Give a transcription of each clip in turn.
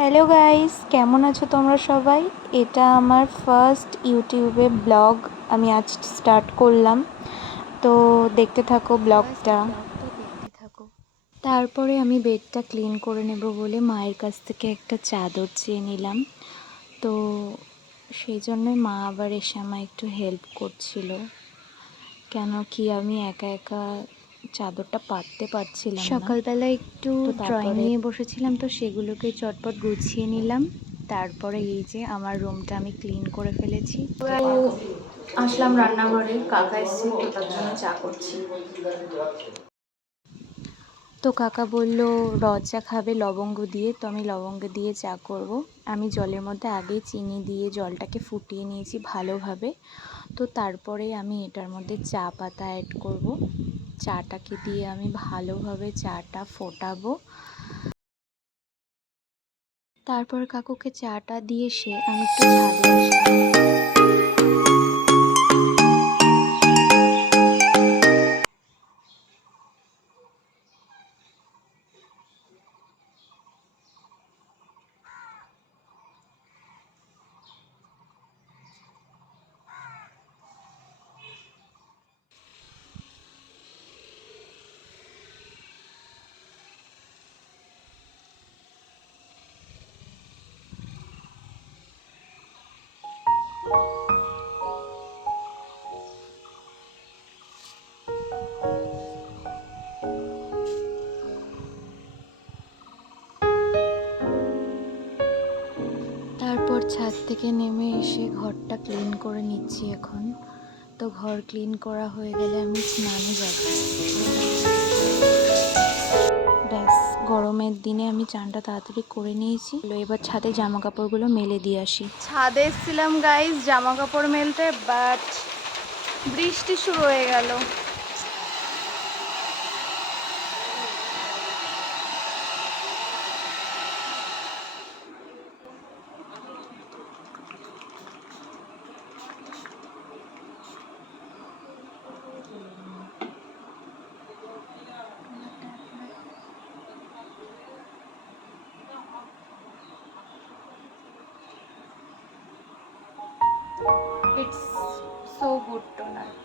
Hello guys, কেমন আছো তোমরা সবাই? এটা আমার ফার্স্ট ইউটিউবে ব্লগ আমি আজ স্টার্ট করলাম। তো দেখতে থাকো ব্লগটা। তারপরে আমি বেডটা ক্লিন করে নেব বলে মায়ের কাছ থেকে একটা চাদর চেয়ে নিলাম। তো সেই জন্যই মা আবার এসে আমায় একটু হেল্প করছিল, কেন কি আমি একা একা চাদরটা পাততে পারছিলাম না। সকালবেলা একটু ড্রয়িং নিয়ে বসেছিলাম, তো সেগুলোকে চটপট গুছিয়ে নিলাম। তারপরে এই যে আমার রুমটা আমি ক্লিন করে ফেলেছি। আসলাম রান্নাঘরে, কাকা এসেছে তো তার জন্য চা করছি। তো কাকা বলল চা খাবে লবঙ্গ দিয়ে, তো আমি লবঙ্গ দিয়ে চা করব। আমি জলের মধ্যে আগেই চিনি দিয়ে জলটাকে ফুটিয়ে নিয়েছি ভালোভাবে। তো তারপরে আমি এটার মধ্যে চা পাতা অ্যাড করব। চাটাকে দিয়ে আমি ভালোভাবে চাটা ফোটাবো। তারপর কাকুকে চাটা দিয়ে আমি একটু ছাদে আসলাম। তারপর ছাদ থেকে নেমে এসে ঘরটা ক্লিন করে নিচ্ছি এখন। তো ঘর ক্লিন করা হয়ে গেলে আমি স্নানে যাব। ব্যাস, গরমের দিনে আমি চানটা তাড়াতাড়ি করে নিয়েছি। এবার ছাদে জামা কাপড়গুলো মেলে দিয়ে আসি। ছাদে এসেছিলাম গাইস জামা কাপড় মেলতে, বাট বৃষ্টি শুরু হয়ে গেল। It's so good tonight.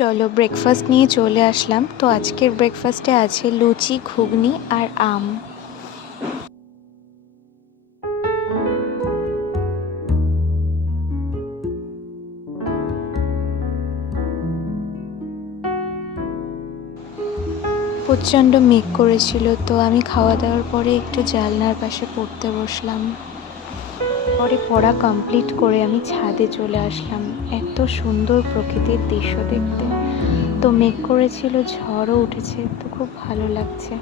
চলো ব্রেকফাস্ট নিয়ে চলে আসলাম। তো আজকের ব্রেকফাস্টে আছে লুচি, ঘুগনি আর আম। প্রচণ্ড মেঘ করেছিল, তো আমি খাওয়া দাওয়ার পরে একটু জানলার পাশে পড়তে বসলাম। পরে পড়া কমপ্লিট করে আমি ছাদে চলে আসলাম এত সুন্দর প্রকৃতির দৃশ্য দেখতে। তো মেঘ করেছিল, ঝড়ও উঠেছে, তো খুব ভালো লাগছে।